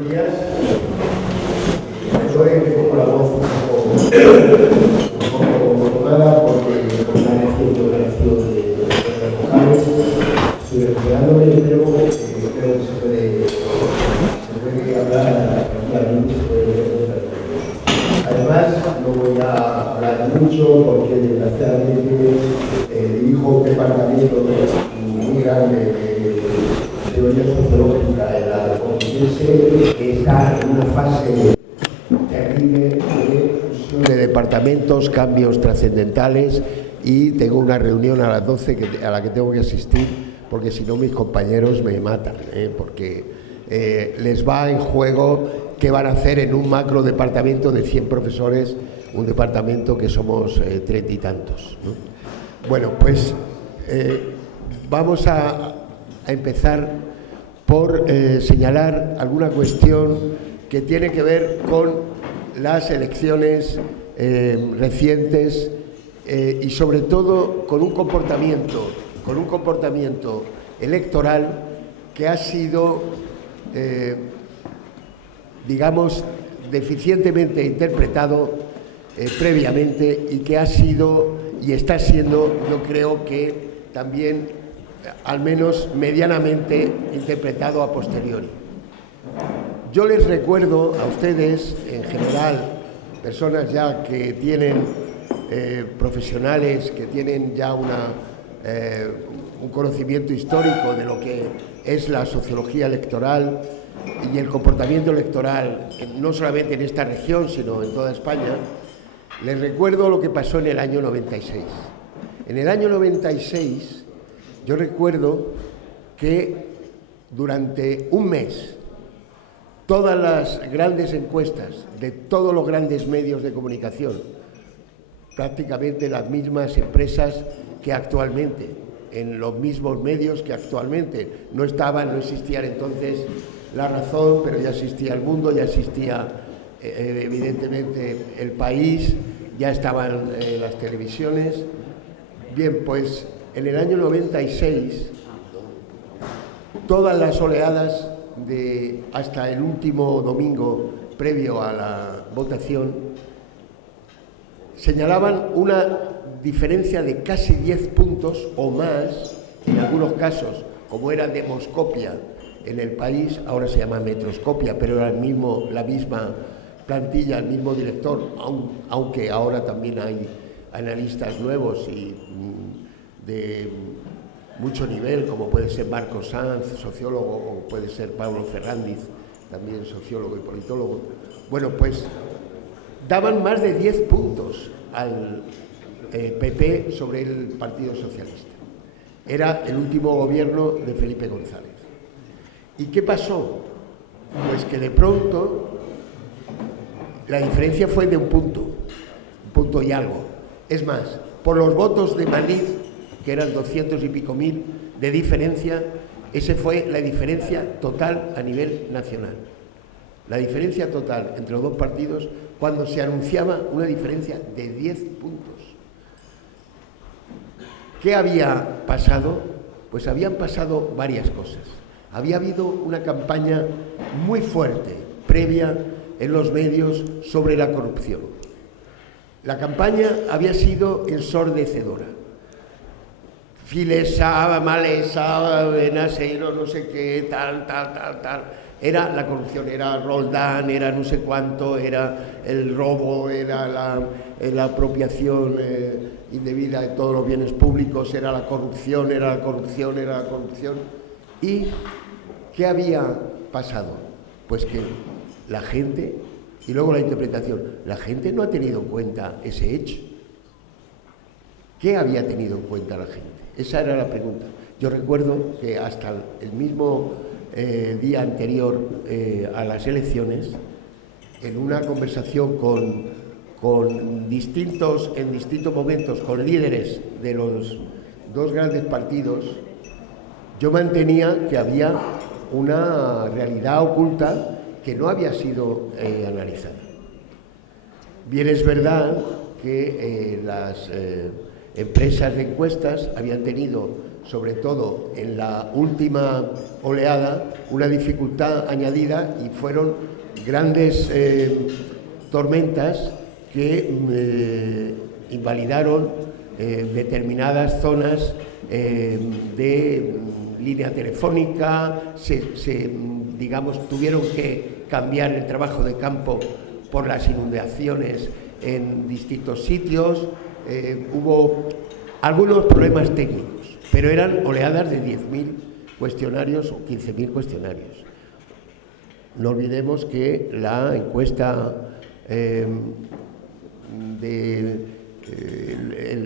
Buenos días. Soy con la voz un poco tomada porque con la reciente operación de las vocales estoy recuperándome, pero creo que se puede hablar tranquilamente, se puede ver. Además, no voy a hablar mucho porque desgraciadamente dirijo un departamento muy grande de teoría sociológica en la Complutense, que está en una fase terrible de fusión de departamentos, cambios trascendentales, y tengo una reunión a las 12 a la que tengo que asistir, porque si no mis compañeros me matan, porque les va en juego qué van a hacer en un macro departamento de 100 profesores, un departamento que somos 30 y tantos, ¿no? Bueno, pues vamos a empezar por señalar alguna cuestión que tiene que ver con las elecciones recientes y sobre todo con un comportamiento electoral que ha sido, digamos, deficientemente interpretado previamente, y que ha sido y está siendo, yo creo que también, al menos medianamente, interpretado a posteriori. Yo les recuerdo a ustedes, en general, personas ya que tienen profesionales, que tienen ya un conocimiento histórico de lo que es la sociología electoral y el comportamiento electoral, no solamente en esta región, sino en toda España. Les recuerdo lo que pasó en el año 96. En el año 96, yo recuerdo que durante un mes todas las grandes encuestas de todos los grandes medios de comunicación, prácticamente las mismas empresas que actualmente, en los mismos medios que actualmente, no existían entonces La Razón, pero ya existía El Mundo, ya existía evidentemente El País, ya estaban las televisiones. Bien, pues en el año 96, todas las oleadas hasta el último domingo previo a la votación señalaban una diferencia de casi 10 puntos o más, en algunos casos, como era Demoscopia en El País, ahora se llama Metroscopia, pero era la misma plantilla, el mismo director, aunque ahora también hay analistas nuevos y de mucho nivel, como puede ser Marco Sanz, sociólogo, o puede ser Pablo Ferrandiz, también sociólogo y politólogo. Bueno, pues daban más de 10 puntos al PP sobre el Partido Socialista. Era el último gobierno de Felipe González. ¿Y qué pasó? Pues que de pronto la diferencia fue de un punto y algo. Es más, por los votos de Madrid, que eran 200 y pico mil de diferencia, esa fue la diferencia total a nivel nacional. La diferencia total entre los dos partidos, cuando se anunciaba una diferencia de 10 puntos. ¿Qué había pasado? Pues habían pasado varias cosas. Había habido una campaña muy fuerte, previa, en los medios sobre la corrupción. La campaña había sido ensordecedora. Filesa, Malesa, Benaseiro, no sé qué, tal. Era la corrupción, era Roldán, era no sé cuánto, era el robo, era la apropiación indebida de todos los bienes públicos, era la corrupción. ¿Y qué había pasado? Pues que la gente, y luego la interpretación, la gente no ha tenido en cuenta ese hecho. ¿Qué había tenido en cuenta la gente? Esa era la pregunta. Yo recuerdo que hasta el mismo día anterior a las elecciones, en una conversación en distintos momentos con líderes de los dos grandes partidos, yo mantenía que había una realidad oculta que no había sido analizada. Bien, es verdad que las empresas de encuestas habían tenido sobre todo en la última oleada, una dificultad añadida, y fueron grandes tormentas que invalidaron determinadas zonas de línea telefónica, digamos, tuvieron que cambiar el trabajo de campo por las inundaciones en distintos sitios, hubo algunos problemas técnicos, pero eran oleadas de 10.000 cuestionarios o 15.000 cuestionarios. No olvidemos que la encuesta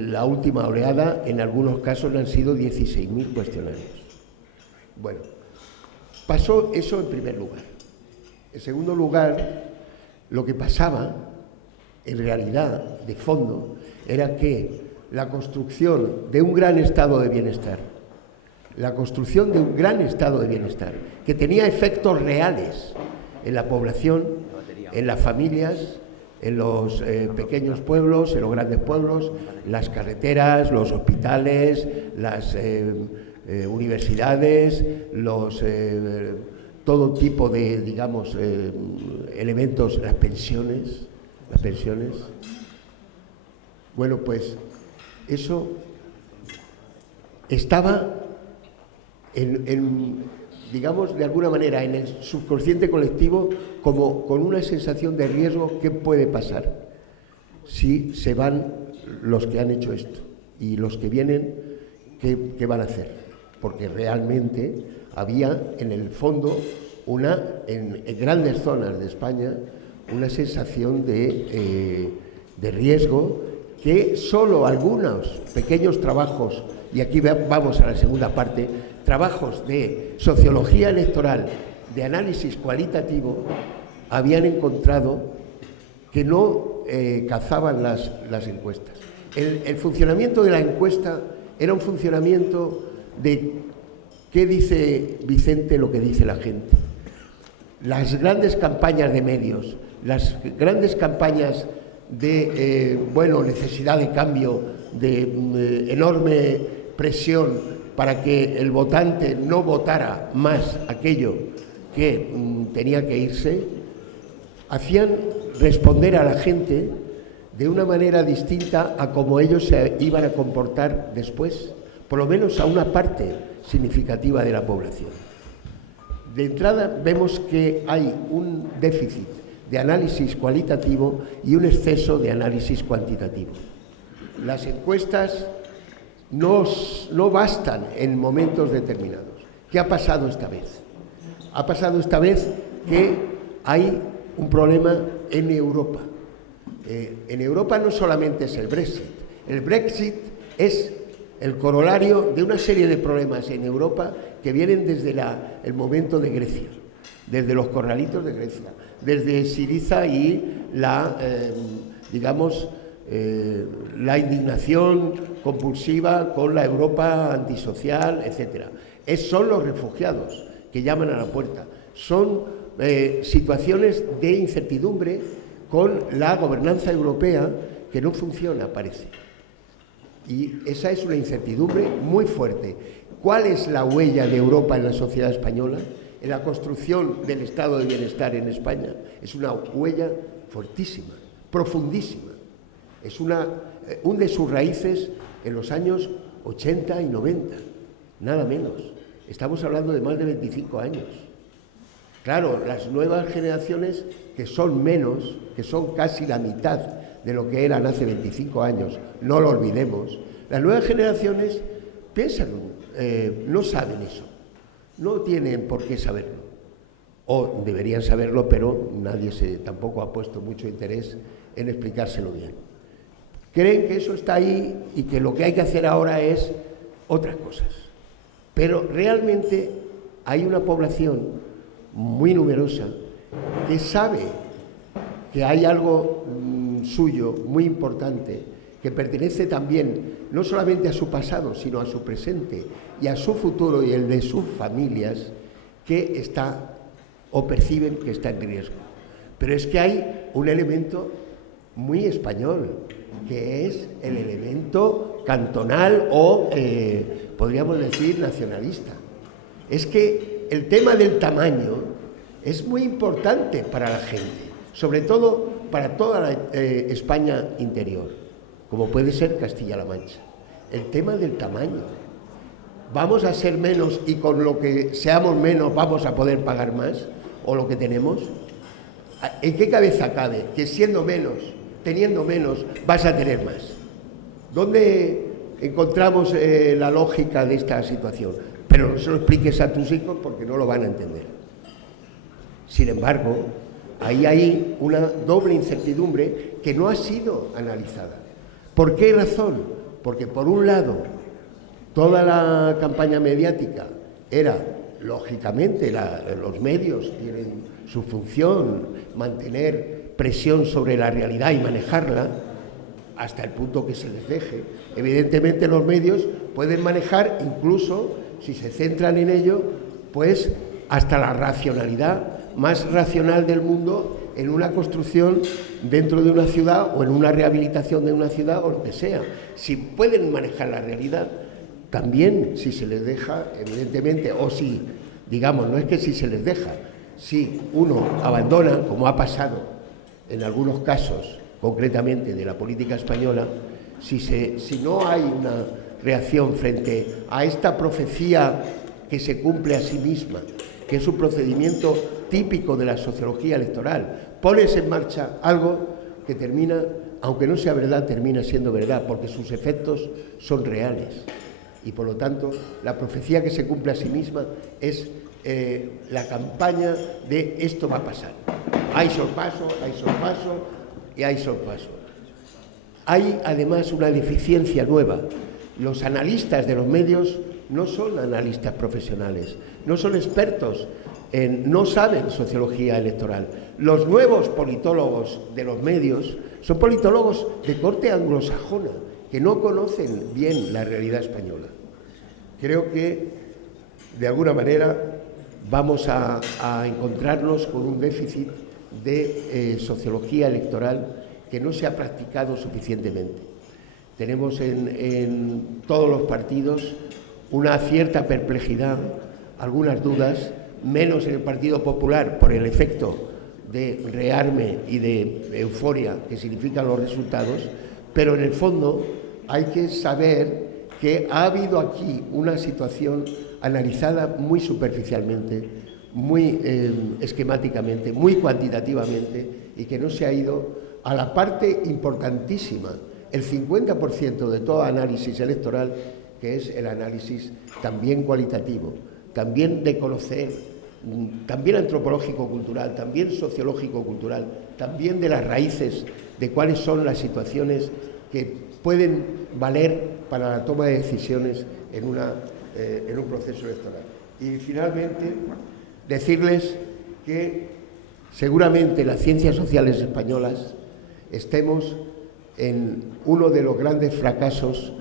la última oleada, en algunos casos han sido 16.000 cuestionarios. Bueno, pasó eso en primer lugar. En segundo lugar, lo que pasaba, en realidad, de fondo, era que la construcción de un gran estado de bienestar, que tenía efectos reales en la población, en las familias, en los pequeños pueblos, en los grandes pueblos, las carreteras, los hospitales, las universidades, todo tipo de, digamos, elementos, las pensiones. Bueno, pues eso estaba digamos, de alguna manera en el subconsciente colectivo, como con una sensación de riesgo. ¿Qué puede pasar si se van los que han hecho esto? Y los que vienen, ¿qué van a hacer? Porque realmente había en el fondo en grandes zonas de España una sensación de riesgo, que solo algunos pequeños trabajos, y aquí vamos a la segunda parte, trabajos de sociología electoral, de análisis cualitativo, habían encontrado que no cazaban las encuestas. El funcionamiento de la encuesta era un funcionamiento de qué dice Vicente, lo que dice la gente. Las grandes campañas de medios, las grandes campañas de necesidad de cambio, de enorme presión para que el votante no votara más aquello que tenía que irse, hacían responder a la gente de una manera distinta a cómo ellos se iban a comportar después, por lo menos a una parte significativa de la población. De entrada vemos que hay un déficit de análisis cualitativo y un exceso de análisis cuantitativo. Las encuestas no bastan en momentos determinados. ¿Qué ha pasado esta vez? Ha pasado esta vez que hay un problema en Europa. En Europa no solamente es el Brexit. El Brexit es el corolario de una serie de problemas en Europa que vienen desde el momento de Grecia, desde los corralitos de Grecia, desde Syriza y la indignación compulsiva con la Europa antisocial, etc. Son los refugiados que llaman a la puerta. Son situaciones de incertidumbre con la gobernanza europea que no funciona, parece. Y esa es una incertidumbre muy fuerte. ¿Cuál es la huella de Europa en la sociedad española? En la construcción del estado de bienestar en España. Es una huella fortísima, profundísima. Hunde sus raíces en los años 80 y 90, nada menos. Estamos hablando de más de 25 años. Claro, las nuevas generaciones, que son menos, que son casi la mitad de lo que eran hace 25 años, no lo olvidemos, las nuevas generaciones piensan, no saben eso, no tienen por qué saberlo, o deberían saberlo, pero nadie tampoco ha puesto mucho interés en explicárselo bien. Creen que eso está ahí y que lo que hay que hacer ahora es otras cosas. Pero realmente hay una población muy numerosa que sabe que hay algo suyo muy importante, que pertenece también no solamente a su pasado, sino a su presente y a su futuro y el de sus familias, que está o perciben que está en riesgo. Pero es que hay un elemento muy español, que es el elemento cantonal o podríamos decir nacionalista. Es que el tema del tamaño es muy importante para la gente, sobre todo para toda la España interior, como puede ser Castilla-La Mancha. El tema del tamaño. ¿Vamos a ser menos y con lo que seamos menos vamos a poder pagar más? ¿O lo que tenemos? ¿En qué cabeza cabe que siendo menos, teniendo menos, vas a tener más? ¿Dónde encontramos la lógica de esta situación? Pero no se lo expliques a tus hijos porque no lo van a entender. Sin embargo, ahí hay una doble incertidumbre que no ha sido analizada. ¿Por qué razón? Porque por un lado, toda la campaña mediática era, lógicamente, los medios tienen su función, mantener presión sobre la realidad y manejarla hasta el punto que se les deje. Evidentemente los medios pueden manejar, incluso si se centran en ello, pues hasta la racionalidad más racional del mundo en una construcción dentro de una ciudad o en una rehabilitación de una ciudad o lo que sea. Si pueden manejar la realidad, también si se les deja, evidentemente, o si, digamos, no es que si se les deja, si uno abandona, como ha pasado en algunos casos, concretamente de la política española, si no hay una reacción frente a esta profecía que se cumple a sí misma, que es un procedimiento típico de la sociología electoral, pones en marcha algo que termina, aunque no sea verdad, termina siendo verdad, porque sus efectos son reales. Y por lo tanto, la profecía que se cumple a sí misma es la campaña de esto va a pasar. Hay sorpaso, hay sorpaso y hay sorpaso. Hay además una deficiencia nueva. Los analistas de los medios no son analistas profesionales, no son expertos, no saben sociología electoral. Los nuevos politólogos de los medios son politólogos de corte anglosajona, que no conocen bien la realidad española. Creo que, de alguna manera, vamos a encontrarnos con un déficit de sociología electoral que no se ha practicado suficientemente. Tenemos en todos los partidos una cierta perplejidad, algunas dudas, menos en el Partido Popular por el efecto de rearme y de euforia que significan los resultados, pero en el fondo hay que saber que ha habido aquí una situación analizada muy superficialmente, muy esquemáticamente, muy cuantitativamente, y que no se ha ido a la parte importantísima, el 50% de todo análisis electoral, que es el análisis también cualitativo, también de conocer, también antropológico-cultural, también sociológico-cultural, también de las raíces de cuáles son las situaciones que pueden valer para la toma de decisiones en un proceso electoral. Y finalmente, decirles que seguramente las ciencias sociales españolas estemos en uno de los grandes fracasos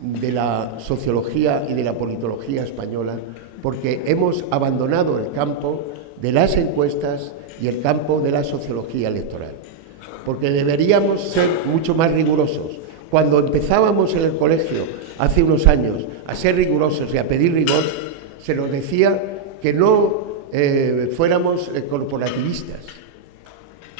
de la sociología y de la politología española, porque hemos abandonado el campo de las encuestas y el campo de la sociología electoral, porque deberíamos ser mucho más rigurosos. Cuando empezábamos en el colegio hace unos años a ser rigurosos y a pedir rigor, se nos decía que no fuéramos corporativistas.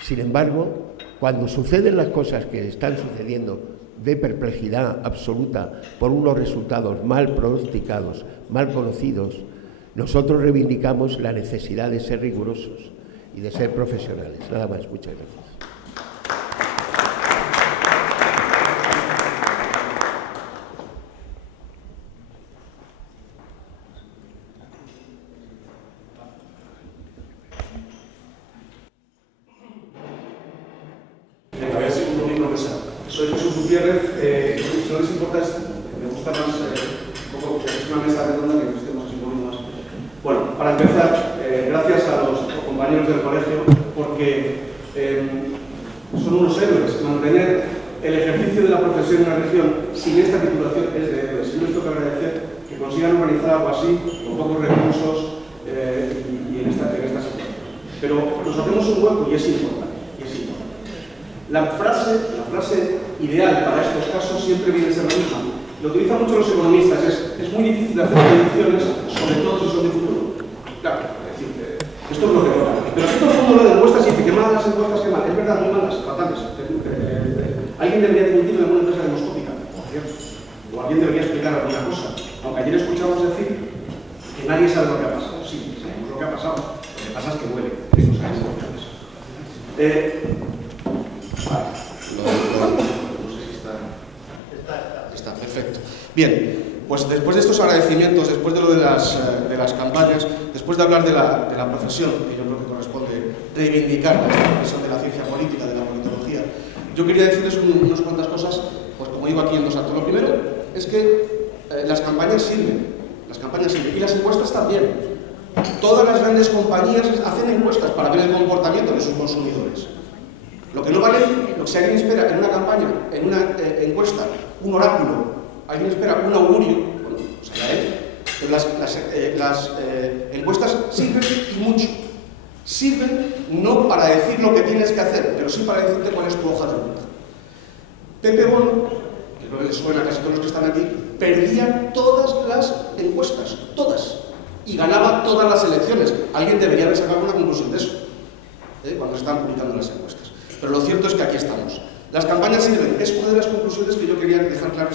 Sin embargo, cuando suceden las cosas que están sucediendo de perplejidad absoluta por unos resultados mal pronosticados, mal conocidos, nosotros reivindicamos la necesidad de ser rigurosos y de ser profesionales. Nada más, muchas gracias. Soy Jesús Gutiérrez, si no les importa, me gusta más un poco, es una mesa redonda que estemos así un poquito más. Bueno, para empezar, gracias a los compañeros del colegio, porque son unos héroes. Mantener el ejercicio de la profesión en una región sin esta titulación es de héroes. Y nos toca agradecer que consigan organizar algo así, con pocos recursos y en esta situación. Pero nos hacemos un hueco y es importante. La frase ideal para estos casos siempre viene a ser la misma. lo utilizan mucho los economistas, es muy difícil hacer predicciones, sobre todo si son de futuro. Claro, es decir, esto es lo que toca. Pero si todo el mundo lo de encuestas y dice que malas las encuestas, que mal, es verdad, muy malas, fatales. Alguien debería dimitir en alguna empresa demoscópica, por cierto. O alguien debería explicar alguna cosa. Aunque ayer escuchamos decir que nadie sabe lo que ha pasado. Sí, sabemos lo que ha pasado. Lo que pasa es que huele. Esto es algo vale. No sé si está... Está perfecto. Bien, pues después de estos agradecimientos, después de lo de las campañas, después de hablar de la profesión, que yo creo que corresponde reivindicar la profesión de la ciencia política, de la politología, yo quería decirles unas cuantas cosas, pues como digo aquí en dos actos. Lo primero es que las campañas sirven, y las encuestas también. Todas las grandes compañías hacen encuestas para ver el comportamiento de sus consumidores. Lo que no vale, lo que si alguien espera en una campaña, en una encuesta, un oráculo, alguien espera un augurio, bueno, pues allá él. Pero las encuestas sirven y mucho. Sirven no para decir lo que tienes que hacer, pero sí para decirte cuál es tu hoja de ruta. Pepe Bono, que creo que les suena a casi todos los que están aquí, perdía todas las encuestas, todas, y ganaba todas las elecciones. Alguien debería haber sacado una conclusión de eso, cuando se están publicando las encuestas. Pero lo cierto es que aquí estamos. Las campañas sirven, es una de las conclusiones que yo quería dejar claro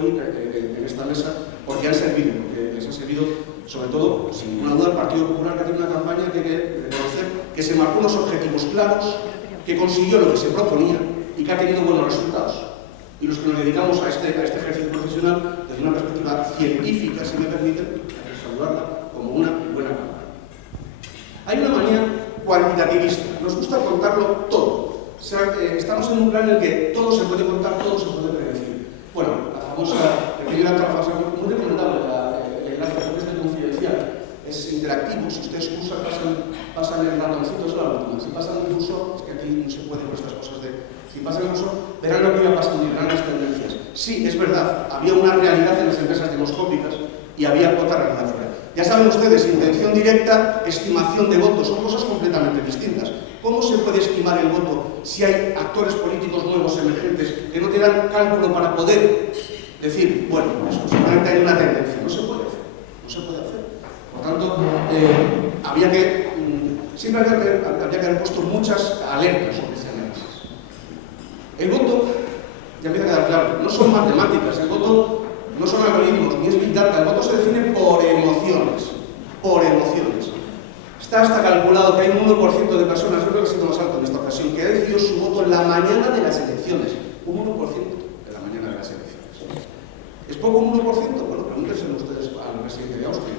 hoy en esta mesa, porque han servido, porque les ha servido, sobre todo, sin ninguna duda, al Partido Popular, que tiene una campaña que hay que reconocer que se marcó unos objetivos claros, que consiguió lo que se proponía y que ha tenido buenos resultados. Y los que nos dedicamos a este ejercicio profesional, desde una perspectiva científica, si me permiten, hay que saludarla como una buena campaña. Hay una manía cuantitativista, nos gusta contarlo todo. O sea, estamos en un plan en el que todo se puede contar, todo se puede predecir. Bueno, la famosa, muy recomendable el enlace, porque es confidencial, es interactivo. Si ustedes pasan el ratoncito, es la última. Si pasan el cursor, es que aquí no se puede con estas cosas si pasan el cursor, verán lo que iba pasando y verán las tendencias. Sí, es verdad, había una realidad en las empresas demoscópicas y había otra realidad fuera. Ya saben ustedes, intención directa, estimación de votos, son cosas completamente distintas. ¿Cómo se puede estimar el voto si hay actores políticos nuevos, emergentes, que no te dan cálculo para poder decir, bueno, eso simplemente hay una tendencia? No se puede hacer, no se puede hacer. Por tanto, siempre habría que haber puesto muchas alertas sobre ese análisis. El voto, ya empieza a quedar claro, no son matemáticas, el voto no son algoritmos, ni es Big Data, el voto se define por emociones, por emociones. Está hasta calculado que hay un 1% de personas, yo creo que ha sido más alto en esta ocasión, que ha decidido su voto en la mañana de las elecciones. Un 1% de la mañana de las elecciones. ¿Es poco un 1%? Bueno, pregúntenselo ustedes al presidente de Austria.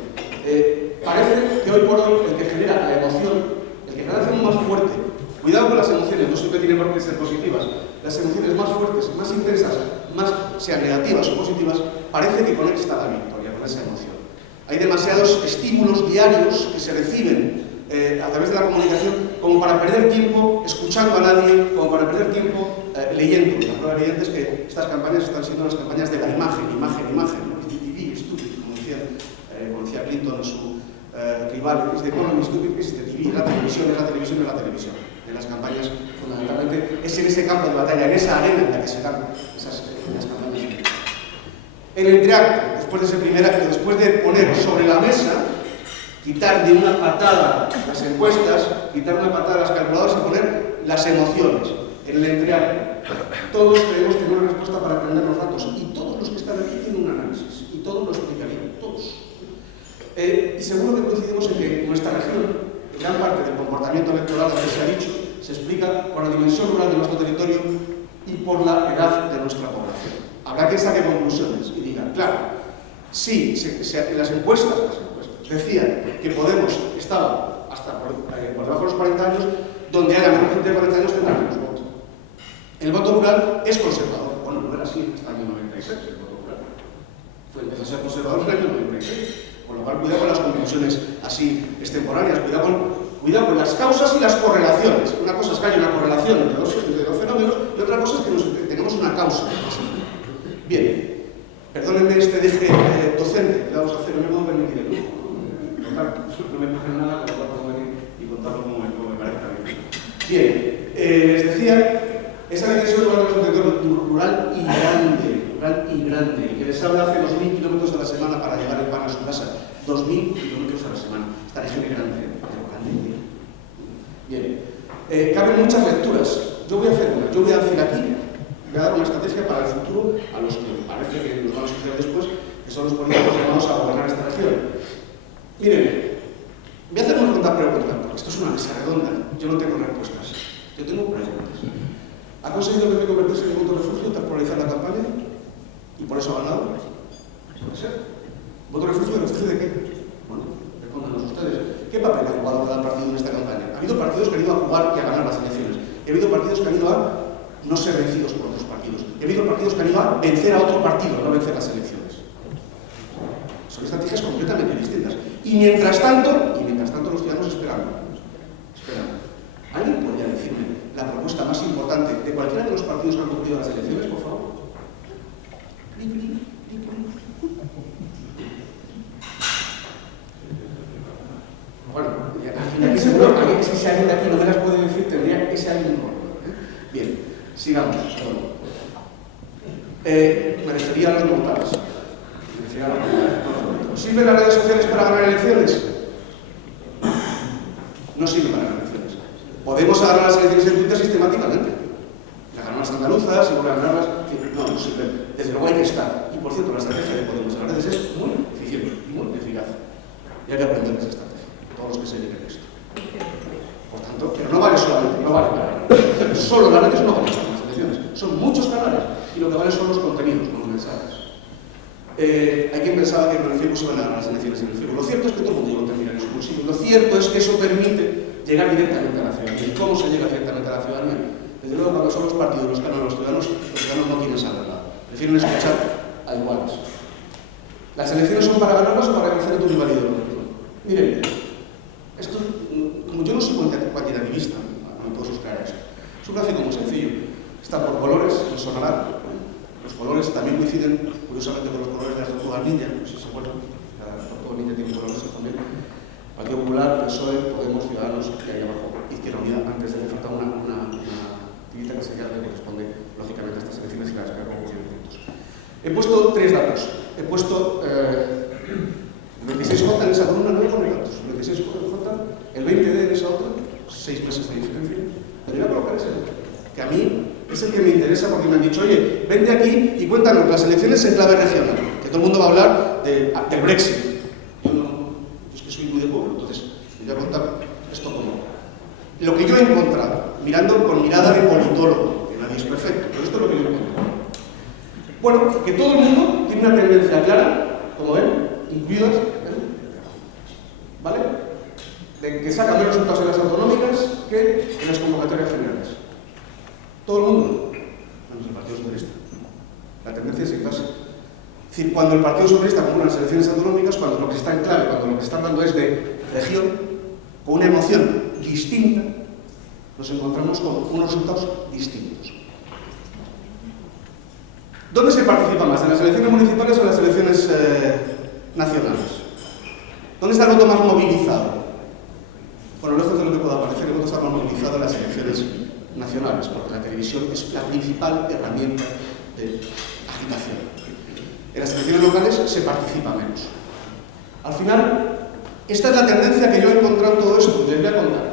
Parece que hoy por hoy el que genera la emoción, el que genera la emoción más fuerte, cuidado con las emociones, no siempre tienen por qué ser positivas, las emociones más fuertes, más intensas, más sean negativas o positivas, parece que conecta la victoria con esa emoción. Hay demasiados estímulos diarios que se reciben a través de la comunicación como para perder tiempo escuchando a nadie, como para perder tiempo leyendo. La prueba evidente es que estas campañas están siendo las campañas de la imagen, ¿no? TV, stupid, como decía Clinton en su rival, es de economy, stupid, es de TV, la televisión. En las campañas, fundamentalmente, es en ese campo de batalla, en esa arena en la que se dan las campañas. En el entreacto, después de ese primer acto, después de poner sobre la mesa, quitar de una patada las encuestas, quitar una patada las calculadoras y poner las emociones. En el entreacto, todos queremos tener una respuesta para aprender los datos y todos los que están aquí tienen un análisis y todos lo explicarían, todos. Y seguro que coincidimos en que nuestra región, gran parte del comportamiento electoral que se ha dicho, se explica por la dimensión rural de nuestro territorio y por la edad de nuestra población. Habrá que saque conclusiones y digan, claro, sí, las encuestas decían que Podemos estaba hasta por debajo de los 40 años, donde haya menos gente de 40 años tendrá menos voto. El voto rural es conservador. Bueno, no era así hasta el año 96, el voto rural. Empezó a ser conservador en el año 96. Con lo cual, cuidado con las conclusiones así extemporáneas, cuidado con las causas y las correlaciones. Una cosa es que haya una correlación entre dos fenómenos y otra cosa es que tenemos una causa. Bien, perdónenme este deje docente que vamos a hacer, no me puedo permitir el lujo. No me pagan nada, con lo cual puedo venir y contarlo como me parezca bien. Bien, les decía, esa dimensión de un territorio rural y grande, que les les habla hace 2.000 kilómetros a la semana para llevar el pan a su casa. 2.000 kilómetros a la semana. Esta región es grande, Bien. Caben muchas lecturas. Yo voy a hacer una. Yo voy a decir aquí, voy a dar una estrategia para el futuro a los que parece que nos van a suceder después, que son los políticos llamados a gobernar esta región. Miren, voy a hacer una ronda pregunta, porque esto es una mesa redonda. Yo no tengo respuestas. Yo tengo preguntas. ¿Ha conseguido que me convirtiese en voto refugio tras polarizar la campaña? ¿Y por eso ha ganado? Puede ser. ¿Voto refugio? ¿Refugio de qué? Bueno, respóndanos ustedes. ¿Qué papel ha jugado cada partido en esta campaña? Ha habido partidos que han ido a jugar y a ganar las elecciones. Ha habido partidos que han ido a no ser vencidos por otros partidos. Ha habido partidos que han ido a vencer a otro partido, no vencer las elecciones. Son estrategias completamente distintas. Y mientras tanto los ciudadanos esperando. ¿Alguien podría decirme la propuesta más importante de cualquiera de los partidos que han concluido las elecciones, por favor? Bueno, aquí seguro que si alguien de aquí no me las puede decir, tendría ese alguien un problema. Bien, sigamos. Me refería a los mortales. ¿Sirven las redes sociales para ganar elecciones? No sirven para ganar elecciones. Podemos ganar las elecciones en Twitter sistemáticamente. Las ganamos las andaluzas y volver a ganarlas. No sirven. Desde luego hay que estar. Y por cierto, la estrategia de Podemos en las redes es muy eficiente y muy eficaz. Y hay que aprender esa estrategia. Todos los que se dediquen a esto. Por tanto, pero no vale solamente, no vale para ganar. Solo las redes no valen para las elecciones. Son muchos canales y lo que vale son los contenidos, no los mensajes. Hay quien pensaba que con el Facebook se van a ganar las elecciones en el Facebook. Lo cierto es que todo el mundo lo termina en su bolsillo. Lo cierto es que eso permite llegar directamente a la ciudadanía. ¿Y cómo se llega directamente a la ciudadanía? Desde luego, cuando son los partidos los que ganan a los ciudadanos no quieren saber nada. Prefieren escuchar a iguales. ¿Las elecciones son para ganarlas o para crecer en tu rival ideológico? Miren, esto, como yo no soy cuantitativista, no me puedo suscribir a esto. Es un gráfico muy sencillo. Está por colores, les sonará. Los colores también coinciden, curiosamente, con los colores de las tortugas ninja. No sé si se acuerdan. La tortuga ninja tiene colores también. Partido Popular, PSOE, Podemos, Ciudadanos, y ahí abajo, Izquierda Unida. Antes de que falta una tirita que sería que corresponde, lógicamente, a estas elecciones y las que hago con puntos. He puesto tres datos. He puesto 26J en esa columna, no con datos. 26J, el 20D en esa otra, 6 meses de diferencia. Pero voy a colocar ese, que a mí es el que me interesa porque me han dicho, oye, vente aquí y cuéntanos las elecciones en clave regional. Que todo el mundo va a hablar del Brexit. Yo es que soy muy de pueblo, entonces voy a contar esto como. Lo que yo he encontrado, mirando con mirada de politólogo, que nadie es perfecto, pero esto es lo que yo he encontrado. Bueno, que todo el mundo tiene una tendencia clara, como ven, incluidas, ¿vale? De que sacan menos resultados en las autonómicas que en las convocatorias generales. Todo el mundo, menos el Partido Socialista. La tendencia es igual. Es decir, cuando el Partido Socialista concurre las elecciones autonómicas, cuando lo que está en clave, cuando lo que está hablando es de región, con una emoción distinta, nos encontramos con unos resultados distintos. ¿Dónde se participa más? ¿En las elecciones municipales o en las elecciones nacionales? ¿Dónde está el voto más movilizado? Bueno, lejos de lo que pueda parecer, el voto está más movilizado en las elecciones nacionales, porque la televisión es la principal herramienta de agitación. En las elecciones locales se participa menos. Al final, esta es la tendencia que yo he encontrado en todo esto, les voy a contar.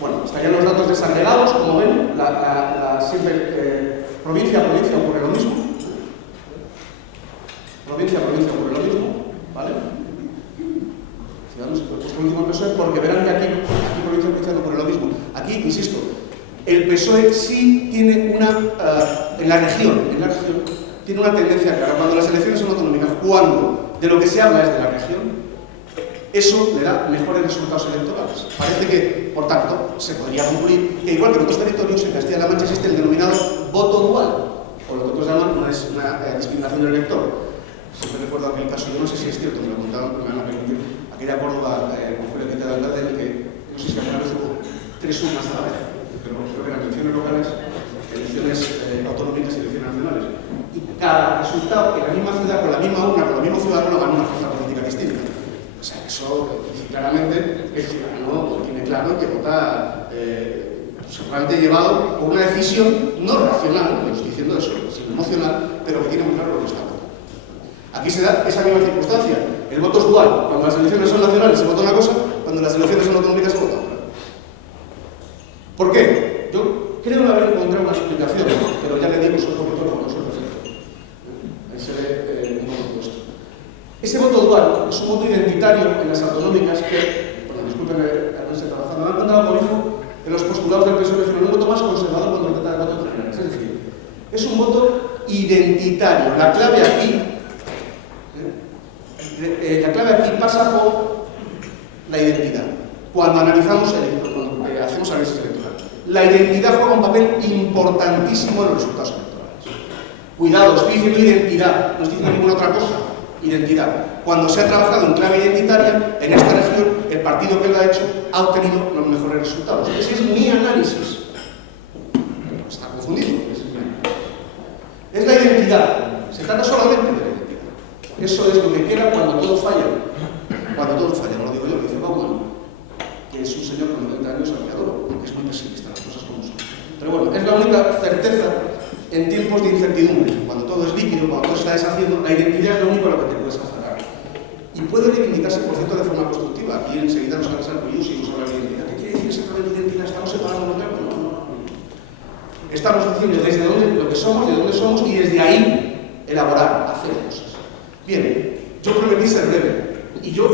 Bueno, estarían los datos desagregados, como ven, siempre provincia a provincia ocurre lo mismo. Provincia a provincia ocurre lo mismo, ¿vale? Ciudadanos, pues el último PSOE, porque verán que aquí provincia a provincia no ocurre lo mismo. Aquí, insisto, el PSOE sí tiene en la región, tiene una tendencia clara. Cuando las elecciones son autonómicas, cuando de lo que se habla es de la región, eso le da mejores resultados electorales. Parece que, por tanto, se podría concluir que igual que en otros territorios, en Castilla-La Mancha existe el denominado voto dual, o lo que otros llaman una discriminación del elector. Siempre recuerdo aquel caso, yo no sé si es cierto, me lo contaron, me van a permitir, aquella Córdoba con Julio Quinta de Alcalde, en el que, no sé si alguna vez hubo 3 urnas a la vez, pero creo que eran elecciones locales, elecciones autonómicas y elecciones nacionales. Y cada resultado en la misma ciudad, con la misma urna, con el mismo ciudadano, gana una fuerza política distinta. O sea, eso claramente el ciudadano tiene claro que vota seguramente llevado por una decisión no racional, que diciendo eso, sin emocional, pero que tiene muy claro lo que está votando. Aquí se da esa misma circunstancia. El voto es dual. Cuando las elecciones son nacionales se vota una cosa, cuando las elecciones son autonómicas se vota otra. ¿Por qué? Yo creo no haber encontrado una explicación, pero ya le digo, soy profesor, no soy perfecto. Ahí se ve un voto puesto. Ese voto dual es un voto identitario en las autonómicas que, bueno, disculpen haberse trabajado, me han encontrado cobijo en los postulados del PSOE, pero un voto más conservador cuando se trata de votos generales. Es decir, es un voto identitario. La clave aquí pasa por la identidad. Cuando analizamos cuando hacemos análisis electoral, la identidad juega un papel importantísimo en los resultados electorales. Cuidado, estoy diciendo identidad, no estoy diciendo ninguna otra cosa. Identidad. Cuando se ha trabajado en clave identitaria, en esta región, el partido que lo ha hecho ha obtenido los mejores resultados. Ese es mi análisis. Está confundido. Ese es mi análisis. Es la identidad. Se trata solamente de la identidad. Eso es lo que queda cuando todo falla. Cuando todo falla, no lo digo yo, lo dice Bauman, que es un señor con 90 años al que adoro, porque es muy pesimista, las cosas como son. Pero bueno, es la única certeza en tiempos de incertidumbre. Cuando todo es líquido, cuando todo se está deshaciendo, la identidad es lo único a lo que te puedes aferrar. Y puede reivindicarse, por cierto, de forma constructiva. Aquí enseguida nos van a ser orgullosos y nos hablar de identidad. ¿Qué quiere decir exactamente identidad? ¿Estamos separando los verbos? No. Estamos diciendo desde dónde, lo que somos, de dónde somos, y desde ahí elaborar, hacer cosas. Bien, yo prometí ser breve. Y yo